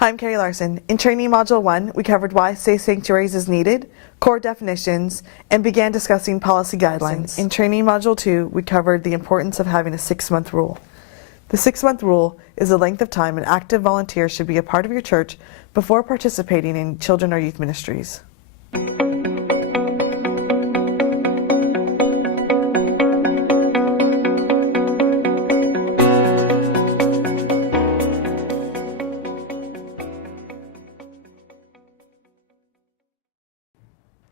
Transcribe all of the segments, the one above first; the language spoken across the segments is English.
Hi, I'm Carrie Larson. In Training Module 1, we covered why safe sanctuaries is needed, core definitions, and began discussing policy guidelines. In Training Module 2, we covered the importance of having a 6-month rule. The 6-month rule is the length of time an active volunteer should be a part of your church before participating in children or youth ministries.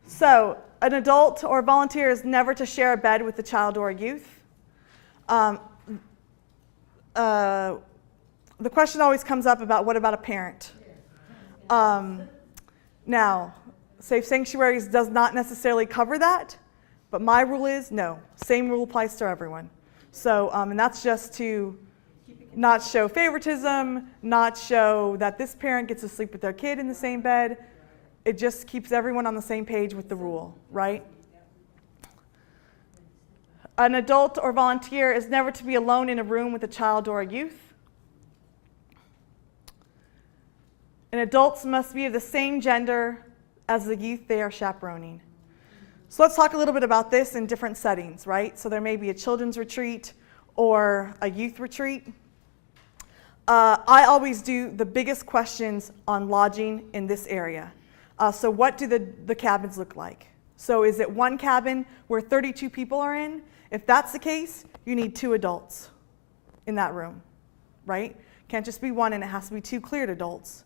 So, an adult or volunteer is never to share a bed with a child or a youth. The question always comes up about what about a parent? Now, Safe Sanctuaries does not necessarily cover that, but my rule is no. Same rule applies to everyone. So, and that's just to not show favoritism, not show that this parent gets to sleep with their kid in the same bed. It just keeps everyone on the same page with the rule, right? An adult or volunteer is never to be alone in a room with a child or a youth. And adults must be of the same gender as the youth they are chaperoning. So let's talk a little bit about this in different settings, right? So there may be a children's retreat or a youth retreat. I always do the biggest questions on lodging in this area. So what do the cabins look like? So is it one cabin where 32 people are in? If that's the case, you need 2 adults in that room, right? Can't just be one, and it has to be 2 cleared adults.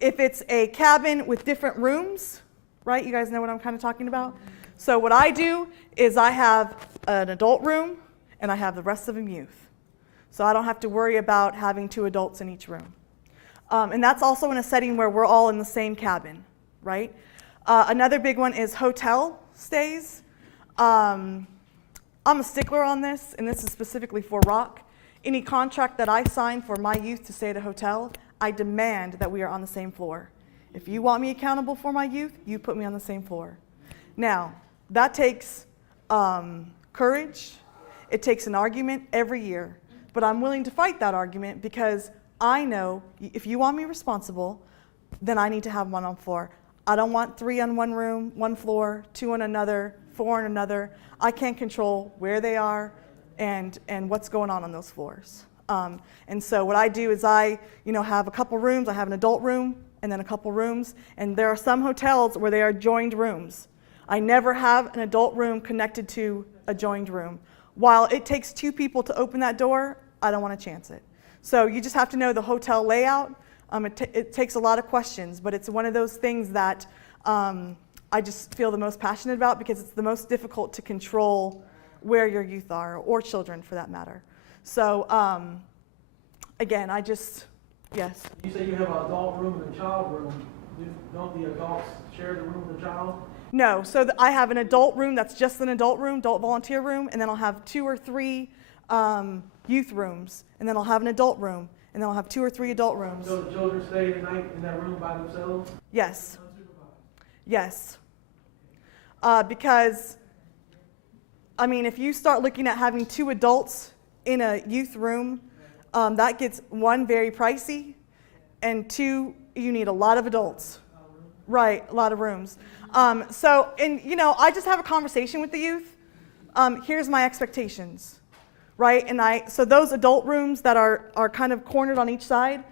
If it's a cabin with different rooms, right? You guys know what I'm kind of talking about? So what I do is I have an adult room, and I have the rest of them youth. So I don't have to worry about having 2 adults in each room. And that's also in a setting where we're all in the same cabin. Right? Another big one is hotel stays. I'm a stickler on this, and this is specifically for Rock. Any contract that I sign for my youth to stay at a hotel, I demand that we are on the same floor. If you want me accountable for my youth, you put me on the same floor. Now, that takes courage. It takes an argument every year. But I'm willing to fight that argument because I know if you want me responsible, then I need to have one on floor. I don't want 3 on one room, 1 floor, 2 on another, 4 on another. I can't control where they are and what's going on those floors. And so what I do is I have a couple rooms. I have an adult room and then a couple rooms. And there are some hotels where they are joined rooms. I never have an adult room connected to a joined room. While it takes 2 people to open that door, I don't want to chance it. So you just have to know the hotel layout. It takes a lot of questions, but it's one of those things that I just feel the most passionate about because it's the most difficult to control where your youth are, or children for that matter. So again, yes. You say you have an adult room and a child room. Don't the adults share the room with the child? No, so I have an adult room that's just an adult room, adult volunteer room, and then I'll have 2 or 3 youth rooms, and then I'll have an adult room. And then I'll have 2 or 3 adult rooms. So the children stay the night in that room by themselves? Yes. Yes. Because, I mean, if you start looking at having 2 adults in a youth room, that gets 1, very pricey, and 2, you need a lot of adults. Right, a lot of rooms. I just have a conversation with the youth. Here's my expectations. Right, and so those adult rooms that are kind of cornered on each side,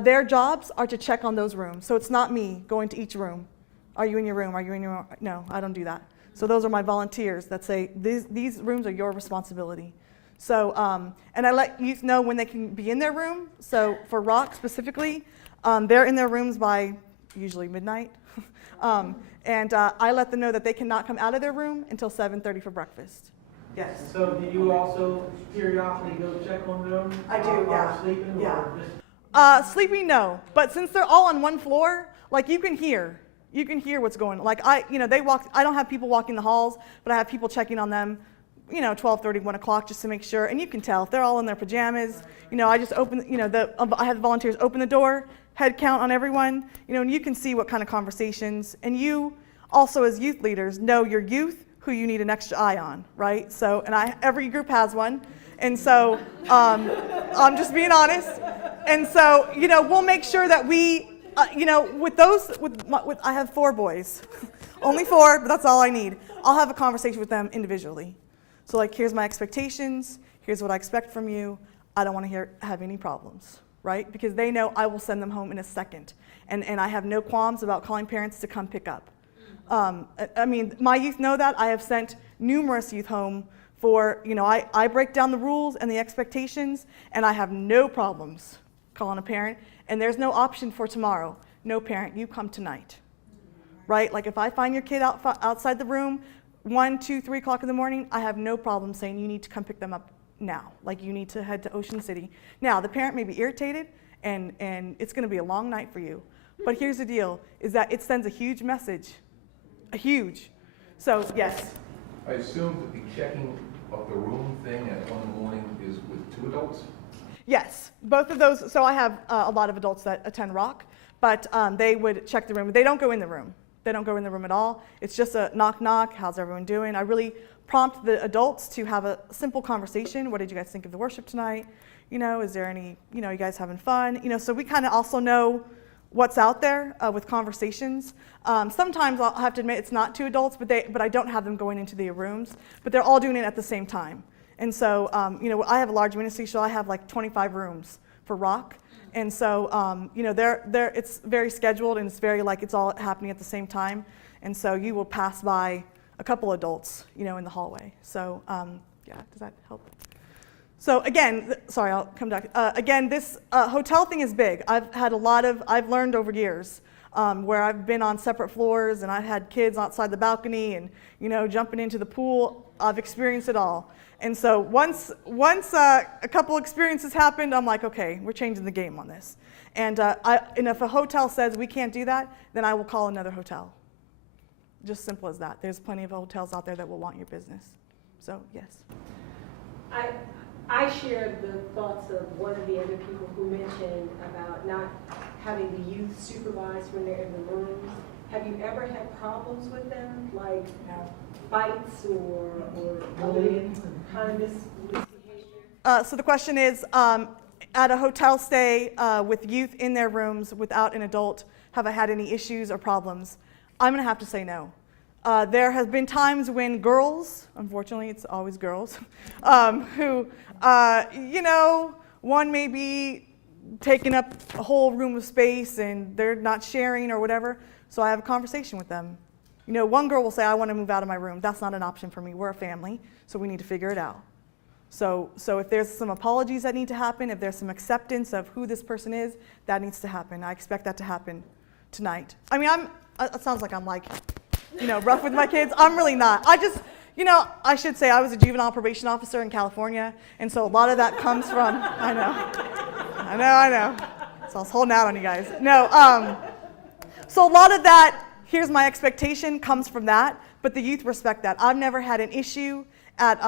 their jobs are to check on those rooms. So it's not me going to each room. Are you in your room? Are you in your room? No, I don't do that. So those are my volunteers that say, these rooms are your responsibility. So, and I let youth know when they can be in their room. So for Rock specifically, they're in their rooms by usually midnight. And I let them know that they cannot come out of their room until 7:30 for breakfast. Yes. So do you also periodically go check on them? I do, yeah. Sleeping? Yeah. Or just... Sleeping, no. But since they're all on one floor, like you can hear what's going on. Like they walk. I don't have people walking the halls, but I have people checking on them. 12:30, 1 o'clock, just to make sure. And you can tell if they're all in their pajamas. I just open. I have the volunteers open the door, head count on everyone. And you can see what kind of conversations. And you also, as youth leaders, know your youth who you need an extra eye on, right? So, and every group has one. And so, I'm just being honest. And so, we'll make sure that we with I have 4 boys, only 4, but that's all I need. I'll have a conversation with them individually. So like, here's my expectations. Here's what I expect from you. I don't want to have any problems, right? Because they know I will send them home in a second. And I have no qualms about calling parents to come pick up. I mean, my youth know that. I have sent numerous youth home for, I break down the rules and the expectations, and I have no problems calling a parent. And there's no option for tomorrow. No parent, you come tonight, right? Like if I find your kid outside the room 1, 2, 3 o'clock in the morning, I have no problem saying you need to come pick them up now. Like you need to head to Ocean City. Now, the parent may be irritated, and it's going to be a long night for you. But here's the deal, is that it sends a huge message, So, yes. I assume that the checking of the room thing at 1 in the morning is with 2 adults? Yes, both of those. So I have a lot of adults that attend Rock, but they would check the room. They don't go in the room. They don't go in the room at all. It's just a knock, knock, how's everyone doing? I really prompt the adults to have a simple conversation. What did you guys think of the worship tonight? Is there any, you guys having fun? So we kind of also know what's out there with conversations. Sometimes I'll have to admit it's not 2 adults, but I don't have them going into the rooms, but they're all doing it at the same time. And so, I have a large ministry, so I have like 25 rooms for Rock. And so, it's very scheduled, and it's very like it's all happening at the same time. And so you will pass by a couple adults, in the hallway. So, does that help? So again, sorry, I'll come back. Again, this hotel thing is big. I've learned over years where I've been on separate floors, and I've had kids outside the balcony and, jumping into the pool. I've experienced it all. And so once a couple experiences happened, I'm like, okay, we're changing the game on this. And if a hotel says we can't do that, then I will call another hotel. Just simple as that. There's plenty of hotels out there that will want your business. So, yes. I shared the thoughts of one of the other people who mentioned about not having the youth supervised when they're in the rooms. Have you ever had problems with them, like fights or other kind of misbehavior? So the question is, at a hotel stay with youth in their rooms without an adult, have I had any issues or problems? I'm going to have to say no. There have been times when girls, unfortunately it's always girls, who, one may be taking up a whole room of space and they're not sharing or whatever, so I have a conversation with them. One girl will say, I want to move out of my room. That's not an option for me. We're a family, so we need to figure it out. So if there's some apologies that need to happen, if there's some acceptance of who this person is, that needs to happen. I expect that to happen tonight. I mean, it sounds like I'm like, rough with my kids. I'm really not. I should say I was a juvenile probation officer in California, and so a lot of that comes from, I know. So I was holding out on you guys. No, so a lot of that, here's my expectation, comes from that, but the youth respect that. I've never had an issue at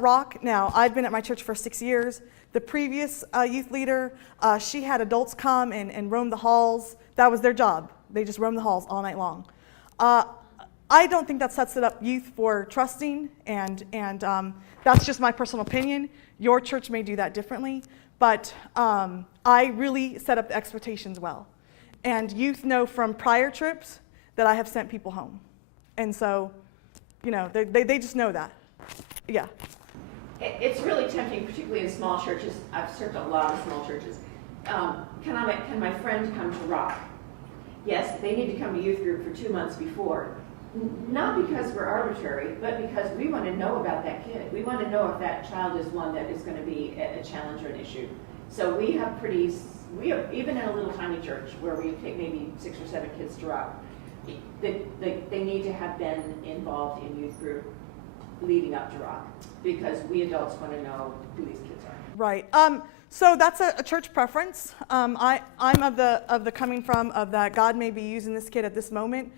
Rock. Now, I've been at my church for 6 years. The previous youth leader, she had adults come and roam the halls. That was their job. They just roam the halls all night long. I don't think that sets it up youth for trusting, and that's just my personal opinion. Your church may do that differently, but I really set up the expectations well. And youth know from prior trips that I have sent people home. And so, they just know that. Yeah. It's really tempting, particularly in small churches. I've served a lot of small churches. Can my friend come to Rock? Yes, they need to come to youth group for 2 months before. Not because we're arbitrary, but because we want to know about that kid. We want to know if that child is one that is going to be a challenge or an issue. So we have even in a little tiny church where we take maybe 6 or 7 kids to Rock, they need to have been involved in youth group leading up to Rock, because we adults want to know who these kids are. Right. So that's a church preference. I'm of the coming from of that God may be using this kid at this moment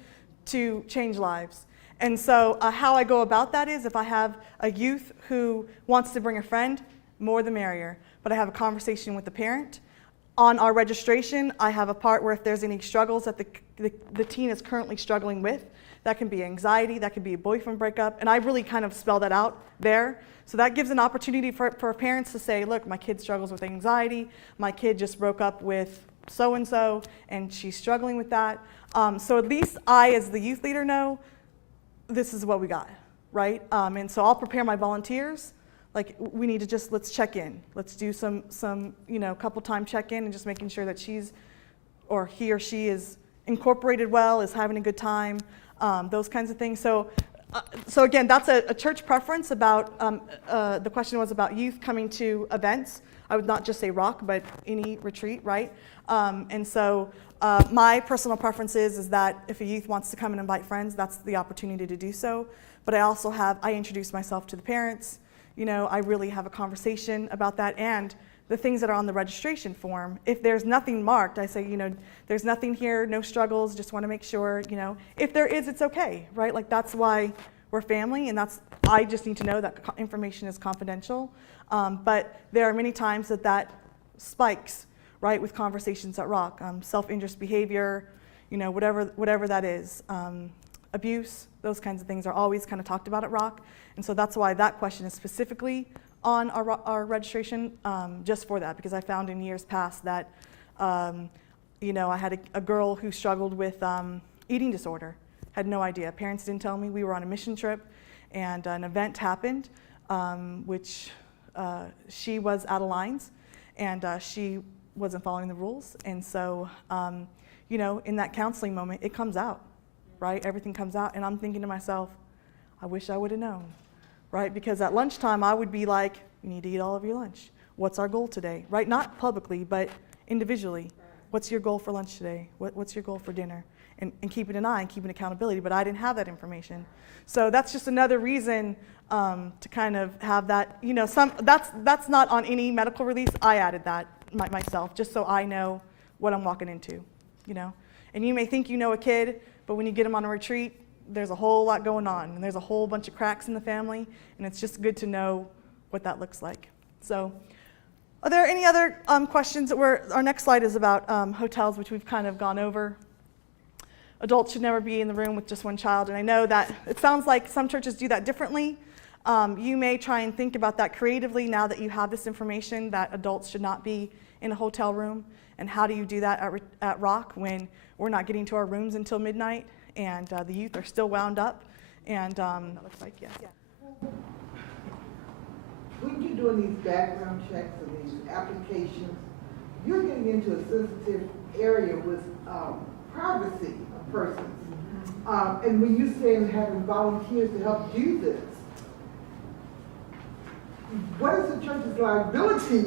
to change lives. And so how I go about that is if I have a youth who wants to bring a friend, more the merrier. But I have a conversation with the parent. On our registration, I have a part where if there's any struggles that the teen is currently struggling with, that can be anxiety, that could be a boyfriend breakup, and I really kind of spell that out there. So that gives an opportunity for parents to say, look, my kid struggles with anxiety, my kid just broke up with so-and-so, and she's struggling with that. So at least I, as the youth leader, know this is what we got, right? And so I'll prepare my volunteers. Like, we need to just, let's check in. Let's do some couple time check-in and just making sure that she's, or he or she is incorporated well, is having a good time, those kinds of things. So again, that's a church preference about, the question was about youth coming to events. I would not just say Rock, but any retreat, right? And so my personal preference is that if a youth wants to come and invite friends, that's the opportunity to do so. But I introduce myself to the parents. I really have a conversation about that, and the things that are on the registration form. If there's nothing marked, I say, there's nothing here, no struggles, just want to make sure, if there is, it's okay, right? Like, that's why we're family, and I just need to know that information is confidential. But there are many times that spikes, right, with conversations at Rock. Self-interest behavior, whatever that is. Abuse, those kinds of things are always kind of talked about at Rock. And so that's why that question is specifically on our registration, just for that, because I found in years past that, I had a girl who struggled with eating disorder. Had no idea. Parents didn't tell me. We were on a mission trip, and an event happened, which she was out of lines, and she wasn't following the rules. And so, in that counseling moment, it comes out, right? Everything comes out, and I'm thinking to myself, I wish I would have known, right? Because at lunchtime, I would be like, you need to eat all of your lunch. What's our goal today, right? Not publicly, but individually. What's your goal for lunch today? What's your goal for dinner? And keeping an eye and keeping accountability, but I didn't have that information. So that's just another reason to kind of have that, that's not on any medical release. I added that myself, just so I know what I'm walking into, And you may think you know a kid, but when you get them on a retreat, there's a whole lot going on, and there's a whole bunch of cracks in the family, and it's just good to know what that looks like. So, are there any other questions? Our next slide is about hotels, which we've kind of gone over. Adults should never be in the room with just one child, and I know that it sounds like some churches do that differently. You may try and think about that creatively now that you have this information that adults should not be in a hotel room, and how do you do that at Rock when we're not getting to our rooms until midnight, and the youth are still wound up, and that looks like, yeah. When you're doing these background checks and these applications, you're getting into a sensitive area with privacy of persons. And when you say having volunteers to help do this, what is the church's liability,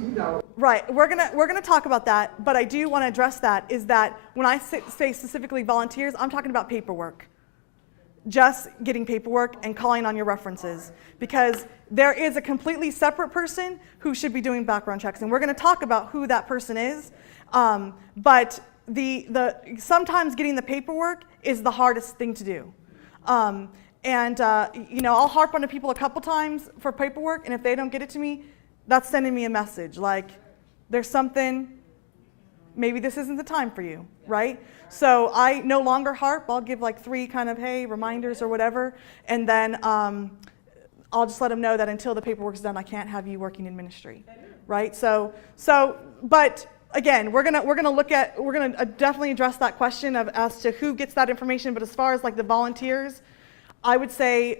Right, we're gonna talk about that, but I do want to address that, is that when I say specifically volunteers, I'm talking about paperwork. Just getting paperwork and calling on your references, because there is a completely separate person who should be doing background checks, and we're going to talk about who that person is. But sometimes getting the paperwork is the hardest thing to do. I'll harp on to people a couple times for paperwork, and if they don't get it to me, that's sending me a message like, there's something, maybe this isn't the time for you, right? So I no longer harp. I'll give like 3 kind of, hey, reminders or whatever, and then I'll just let them know that until the paperwork's done, I can't have you working in ministry, right? But again, we're gonna definitely address that question as to who gets that information. But as far as like the volunteers, I would say,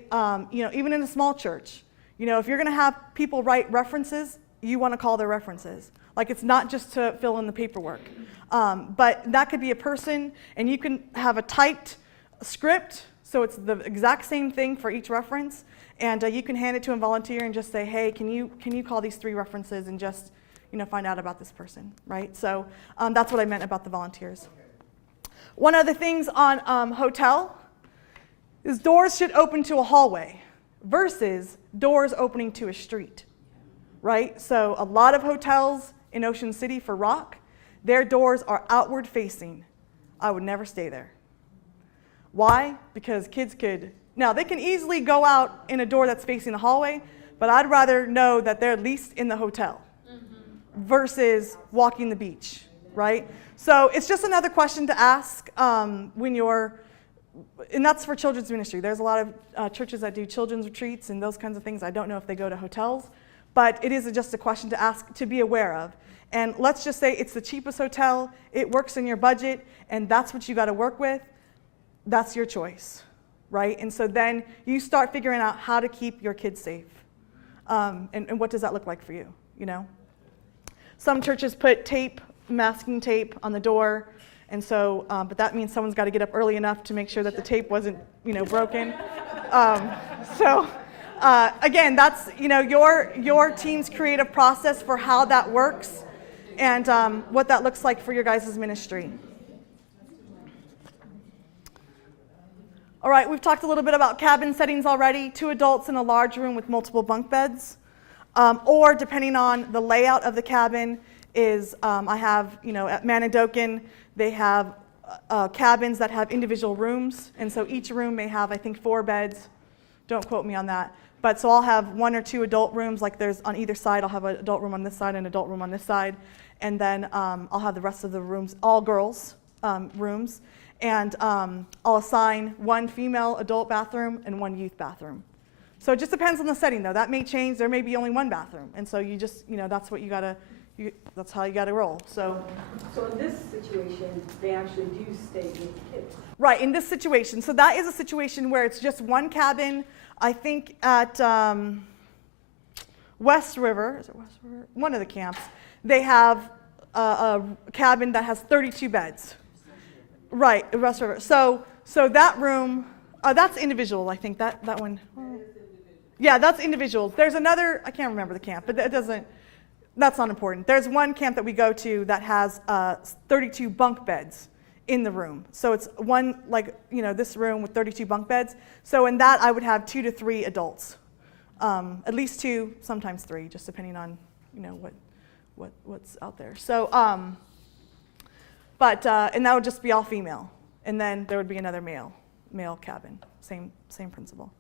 even in a small church, if you're gonna have people write references, you want to call their references. Like, it's not just to fill in the paperwork. But that could be a person, and you can have a typed script, so it's the exact same thing for each reference, and you can hand it to a volunteer and just say, hey, can you call these 3 references and just find out about this person, right? So that's what I meant about the volunteers. One of the things on hotel is doors should open to a hallway versus doors opening to a street, right? So a lot of hotels in Ocean City for Rock, their doors are outward facing. I would never stay there. Why? Because kids they can easily go out in a door that's facing the hallway, but I'd rather know that they're at least in the hotel versus walking the beach, right? So it's just another question to ask and that's for children's ministry. There's a lot of churches that do children's retreats and those kinds of things. I don't know if they go to hotels, but it is just a question to ask, to be aware of. and let's just say it's the cheapest hotel, it works in your budget, and that's what you got to work with, that's your choice, right? And so then you start figuring out how to keep your kids safe. And what does that look like for you, you know? Some churches put tape, masking tape on the door, and so, but that means someone's got to get up early enough to make sure that the tape wasn't, you know, broken. Again, that's, you know, your team's creative process for how that works and what that looks like for your guys' ministry. All right, we've talked a little bit about cabin settings already, 2 adults in a large room with multiple bunk beds. Or depending on the layout of the cabin is, I have, you know, at Manidokin, they have cabins that have individual rooms, and so each room may have, I think, 4 beds. Don't quote me on that. But so I'll have 1 or 2 adult rooms, like there's on either side. I'll have an adult room on this side and an adult room on this side. And then I'll have the rest of the rooms, all girls rooms. And I'll assign 1 female adult bathroom and 1 youth bathroom. So it just depends on the setting, though. That may change. There may be only 1 bathroom. And so you just, you know, that's what you got to, that's how you got to roll. So in this situation, they actually do stay with the kids. Right, in this situation. So that is a situation where it's just 1 cabin, I think at West River, is it West River? One of the camps, they have a cabin that has 32 beds. Right, West River. So that room, that's individual, I think, that one. Yeah, that's individuals. There's another, I can't remember the camp, but that's not important. There's 1 camp that we go to that has 32 bunk beds in the room. So it's 1, like, you know, this room with 32 bunk beds. So in that, I would have 2 to 3 adults. At least 2, sometimes 3, just depending on, you know, what's out there. So, and that would just be all female. And then there would be another male cabin. Same principle.